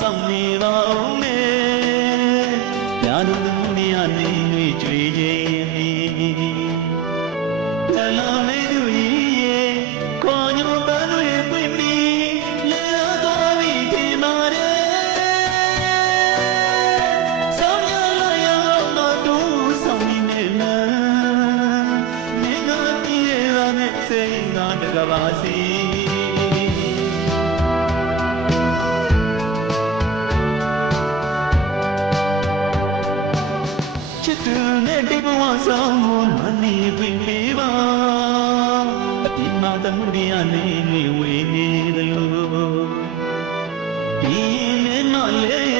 ဆောင်နေပါဦးမယ်ညာလူနေရနေကြွေခြင်းလလာမေသူကြီးခေါ်ညိုပန်းတွေပွင့်ပြီးလဲသွားပြီးဒီမာရဲဆောင်းရလာရောက်တော့တူဆောင်နေလားမင်းကပြေးရတဲ့စိတ်ကတကပါစီချစ်သူနဲ့ဒီဘဝဆောင်မနေပြီပါအပြစ်မှတမှုရနေဝေနေတယ်လို့ဒီနဲ့မလဲ